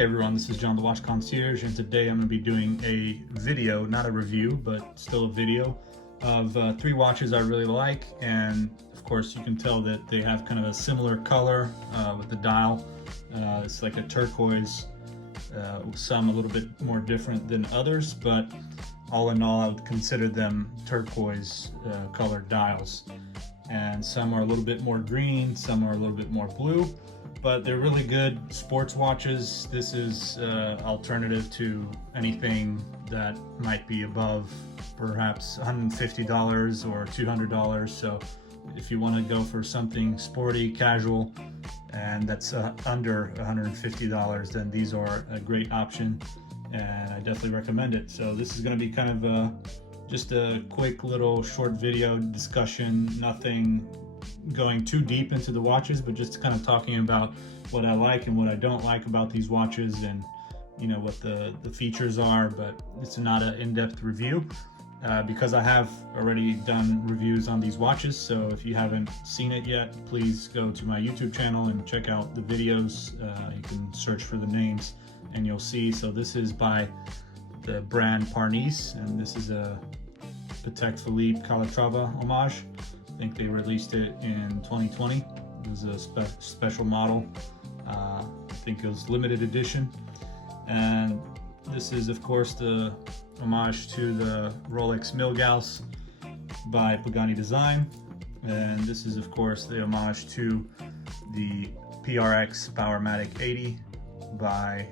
Hey everyone, this is John the Watch Concierge, and today I'm going to be doing a video, not a review, but still a video of three watches I really like. And of course you can tell that they have kind of a similar color with the dial. It's like a turquoise, some a little bit more different than others, but all in all I would consider them turquoise colored dials. And some are a little bit more green, some are a little bit more blue, but they're really good sports watches. This is alternative to anything that might be above perhaps $150 or $200. So if you want to go for something sporty, casual, and that's under $150, then these are a great option, and I definitely recommend it. So this is going to be kind of just a quick little short video discussion, nothing going too deep into the watches, but just kind of talking about what I like and what I don't like about these watches, and you know what the features are. But it's not an in-depth review because I have already done reviews on these watches. So if you haven't seen it yet, please go to my YouTube channel and check out the videos. You can search for the names and you'll see. So this is by the brand PRX, and this is a Patek Philippe Calatrava homage. I think they released it in 2020. It was a special model. I think it was limited edition. And this is of course the homage to the Rolex Milgauss by Pagani Design. And this is of course the homage to the PRX Powermatic 80 by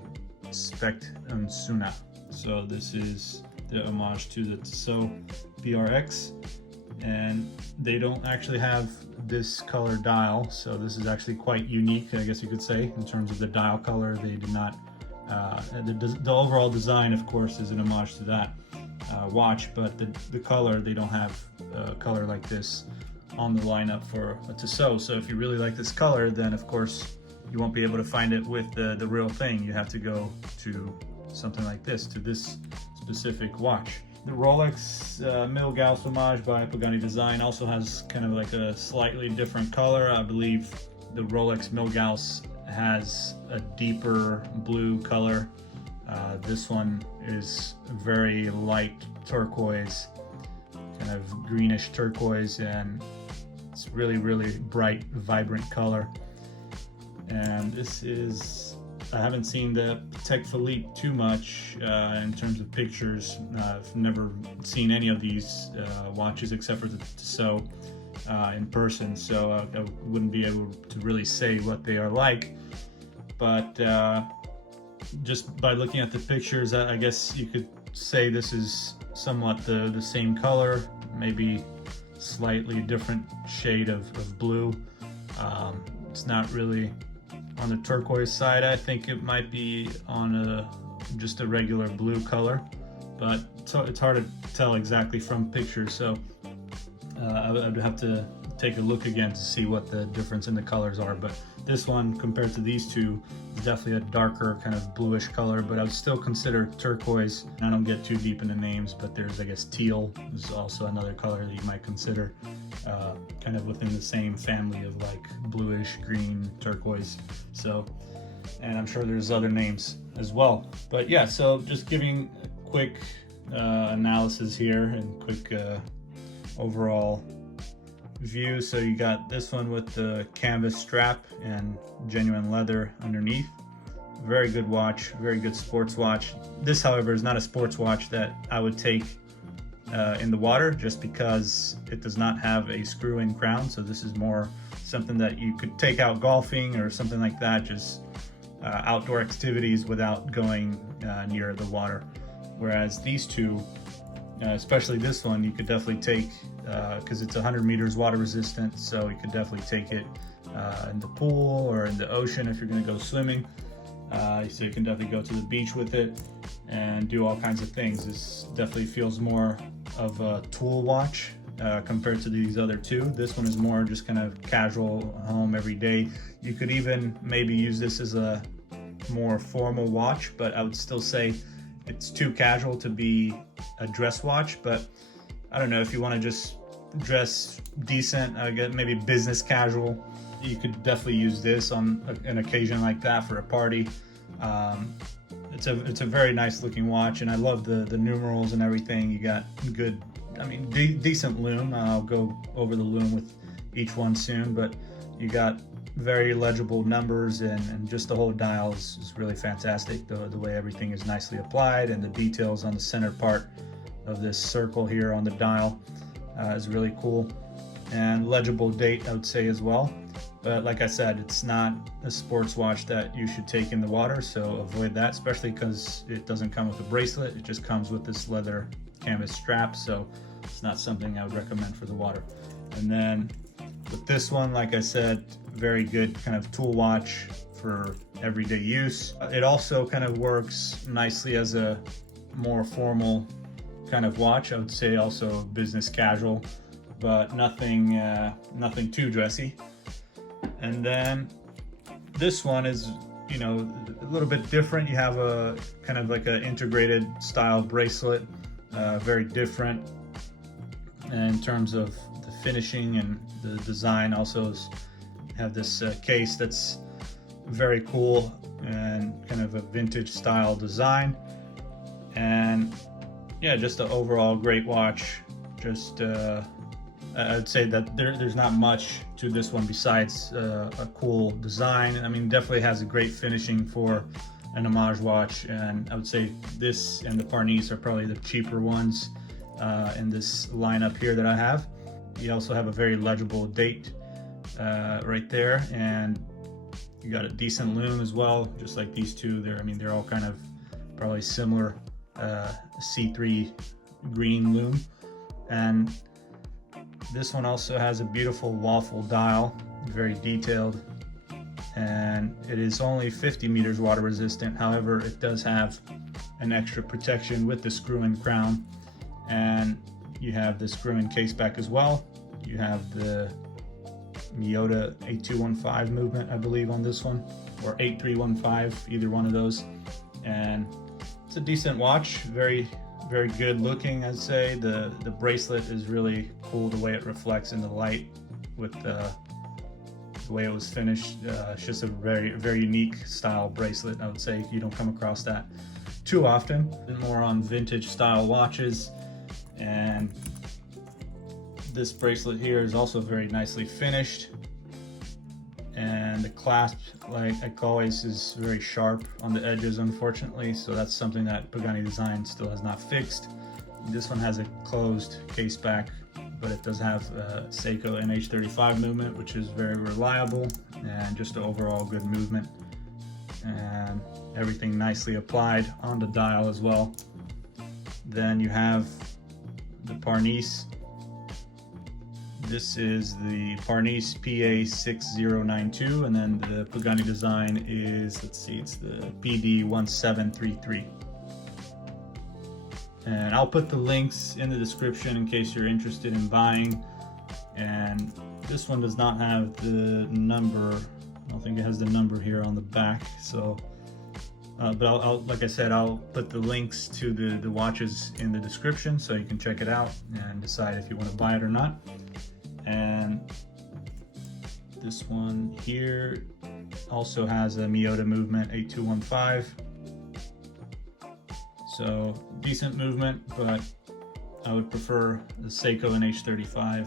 Spect and Suna. So this is the homage to the Tissot PRX, and they don't actually have this color dial, so this is actually quite unique, I guess you could say, in terms of the dial color. They did not the overall design of course is an homage to that watch, but the color, they don't have a color like this on the lineup for a Tissot. So if you really like this color, then of course you won't be able to find it with the real thing. You have to go to something like this, to this specific watch. The Rolex Milgauss homage by Pagani Design also has kind of like a slightly different color. I believe the Rolex Milgauss has a deeper blue color. This one is very light turquoise, kind of greenish turquoise, and it's really bright, vibrant color. And this is, I haven't seen the Patek Philippe too much in terms of pictures. I've never seen any of these watches except for the Tissot in person, so I wouldn't be able to really say what they are like. But just by looking at the pictures, I guess you could say this is somewhat the same color, maybe slightly different shade of blue. It's not really on the turquoise side. I think it might be on just a regular blue color, but it's hard to tell exactly from pictures. So I would have to take a look again to see what the difference in the colors are. But this one compared to these two is definitely a darker kind of bluish color, but I would still consider turquoise. I don't get too deep into names, but there's, I guess, teal is also another color that you might consider kind of within the same family of like bluish, green, turquoise. So, and I'm sure there's other names as well. But yeah, so just giving a quick analysis here and quick overall view. So you got this one with the canvas strap and genuine leather underneath. Very good watch, very good sports watch. This, however, is not a sports watch that I would take in the water, just because it does not have a screw-in crown. So this is more something that you could take out golfing or something like that, just outdoor activities without going near the water. Whereas these two, especially this one, you could definitely take, because it's 100 meters water resistant, so you could definitely take it in the pool or in the ocean if you're going to go swimming. So you can definitely go to the beach with it and do all kinds of things. This definitely feels more of a tool watch compared to these other two. This one is more just kind of casual, home, every day. You could even maybe use this as a more formal watch, but I would still say it's too casual to be a dress watch. But I don't know, if you want to just dress decent, I guess maybe business casual, you could definitely use this on an occasion like that, for a party. It's a very nice looking watch, and I love the numerals and everything. You got good, I mean, decent lume. I'll go over the lume with each one soon, but you got very legible numbers, and just the whole dial is really fantastic. The way everything is nicely applied, and the details on the center part of this circle here on the dial is really cool. And legible date, I would say, as well. But like I said, it's not a sports watch that you should take in the water, so avoid that, especially because it doesn't come with a bracelet. It just comes with this leather canvas strap, so it's not something I would recommend for the water. And then with this one, like I said, very good kind of tool watch for everyday use. It also kind of works nicely as a more formal kind of watch. I would say also business casual, but nothing too dressy. And then this one is, you know, a little bit different. You have a kind of like an integrated style bracelet, very different in terms of the finishing and the design. Also have this case that's very cool and kind of a vintage style design. And yeah, just an overall great watch. Just I'd say that there's not much to this one besides a cool design. I mean, definitely has a great finishing for an homage watch, and I would say this and the Parnis are probably the cheaper ones in this lineup here that I have. You also have a very legible date right there, and you got a decent lume as well, just like these two. They're all kind of probably similar C3 green lume. And this one also has a beautiful waffle dial, very detailed, and it is only 50 meters water resistant. However, it does have an extra protection with the screw-in crown, and you have the screw-in case back as well. You have the Miyota 8215 movement, I believe, on this one, or 8315, either one of those. And it's a decent watch, very good looking, I'd say. The bracelet is really cool, the way it reflects in the light with the way it was finished. It's just a very unique style bracelet. I would say you don't come across that too often. More on vintage style watches, and this bracelet here is also very nicely finished, and the clasp, like always, is very sharp on the edges, unfortunately, so that's something that Pagani Design still has not fixed. This one has a closed case back, but it does have Seiko NH35 movement, which is very reliable, and just an overall good movement, and everything nicely applied on the dial as well. Then you have the Parnis. This is the Parnis PA6092, and then the Pagani Design is, let's see, it's the PD1733. And I'll put the links in the description in case you're interested in buying. And this one does not have the number. I don't think it has the number here on the back. So, but I'll, like I said, I'll put the links to the watches in the description so you can check it out and decide if you want to buy it or not. And this one here also has a Miyota movement 8215. So decent movement, but I would prefer the Seiko NH35.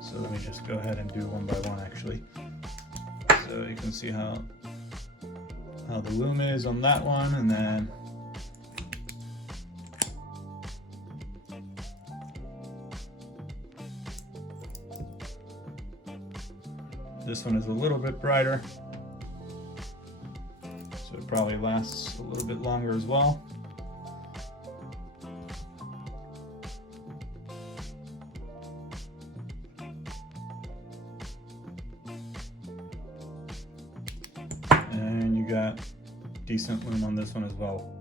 So let me just go ahead and do one by one actually. So you can see how the lume is on that one, and then this one is a little bit brighter, so it probably lasts a little bit longer as well. And you got decent lume on this one as well,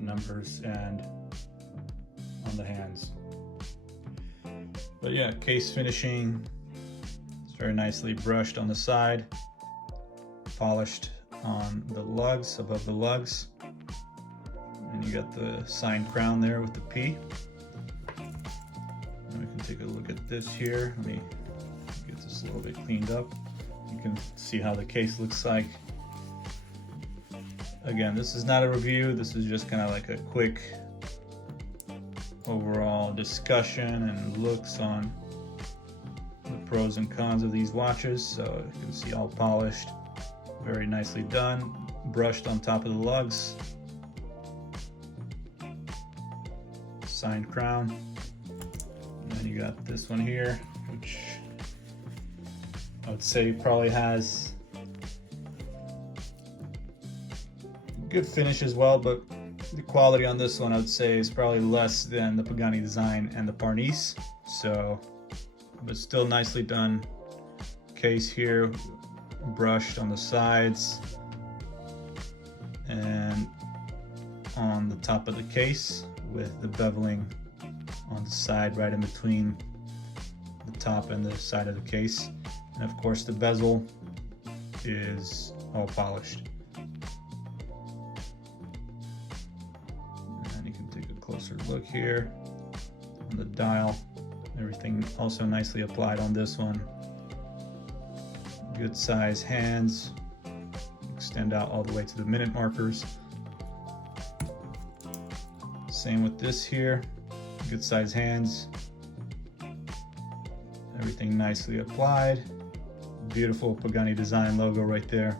numbers and on the hands. But yeah, case finishing, it's very nicely brushed on the side, polished on the lugs, above the lugs, and you got the signed crown there with the P. And we can take a look at this here. Let me get this a little bit cleaned up. You can see how the case looks like. again, this is not a review. This is just kind of like a quick overall discussion and looks on the pros and cons of these watches. So you can see all polished, very nicely done, brushed on top of the lugs, signed crown. And then you got this one here, which I would say probably has good finish as well, but the quality on this one I would say is probably less than the Pagani design and the PRX. So, but still nicely done case here, brushed on the sides and on the top of the case, with the beveling on the side right in between the top and the side of the case. And of course the bezel is all polished. And you can take a closer look here on the dial. Everything also nicely applied on this one. Good size hands, extend out all the way to the minute markers. Same with this here, good size hands. Everything nicely applied. Beautiful Pagani design logo right there.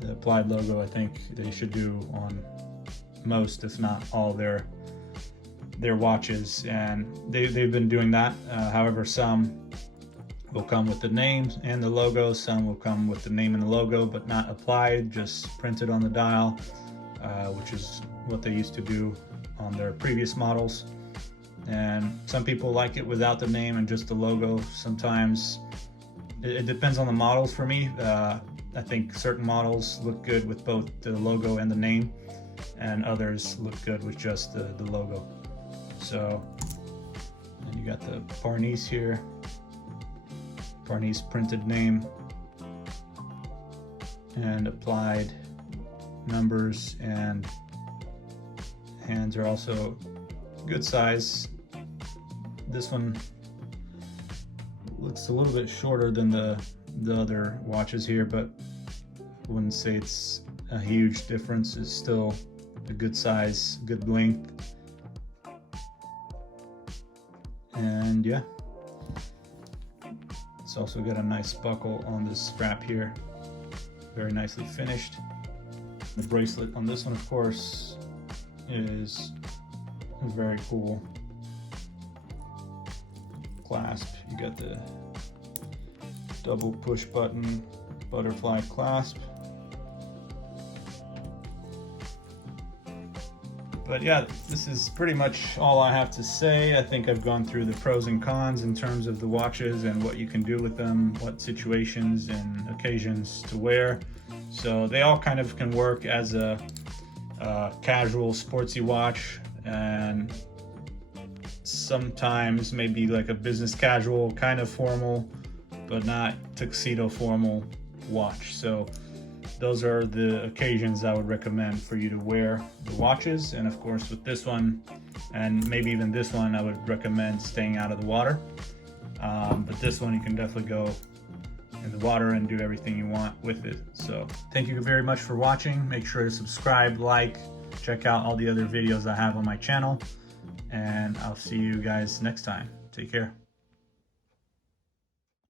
The applied logo I think they should do on most, if not all, their watches, and they've been doing that. However, some will come with the name and the logo, some will come with the name and the logo but not applied, just printed on the dial, which is what they used to do on their previous models. And some people like it without the name and just the logo. Sometimes it depends on the models for me. I think certain models look good with both the logo and the name, and others look good with just the logo. So, and you got the PRX here, PRX printed name and applied numbers, and hands are also good size. This one looks a little bit shorter than the other watches here, but I wouldn't say it's a huge difference. It's still a good size, good length. And yeah, it's also got a nice buckle on this strap here, very nicely finished. The bracelet on this one, of course, is very cool. Clasp, you got the double push button butterfly clasp. But yeah, this is pretty much all I have to say. I think I've gone through the pros and cons in terms of the watches and what you can do with them, what situations and occasions to wear. So they all kind of can work as a casual sportsy watch, and sometimes maybe like a business casual, kind of formal, but not tuxedo formal watch. So those are the occasions I would recommend for you to wear the watches. And of course with this one, and maybe even this one, I would recommend staying out of the water. But this one you can definitely go in the water and do everything you want with it. So thank you very much for watching. Make sure to subscribe, like, check out all the other videos I have on my channel, and I'll see you guys next time. Take care.